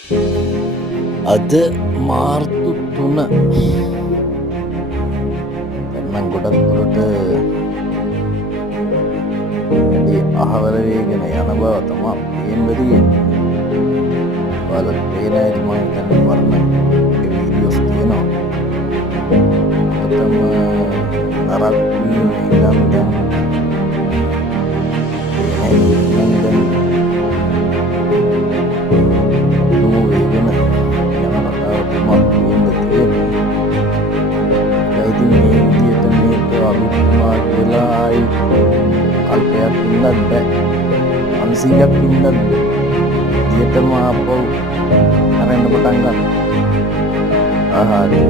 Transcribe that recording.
අද මාර්තු 3 දැන් ගොඩක් දුරට වැඩි අහවල වේගෙන යන බව තමයි පේන්න තියෙන්නේ. ඔයාලට පේන ඇති මම හිතන්නේ වර්ණ වීඩියෝස් තියෙනවා. ඔතම නරක් වීම ඉඳන් දැන් අල්පයක් ඉන්නත් බෑ 500ක් ඉන්නත් බෑ දියටම ආපහු අරන්න පටන් ගන්න ආහාරය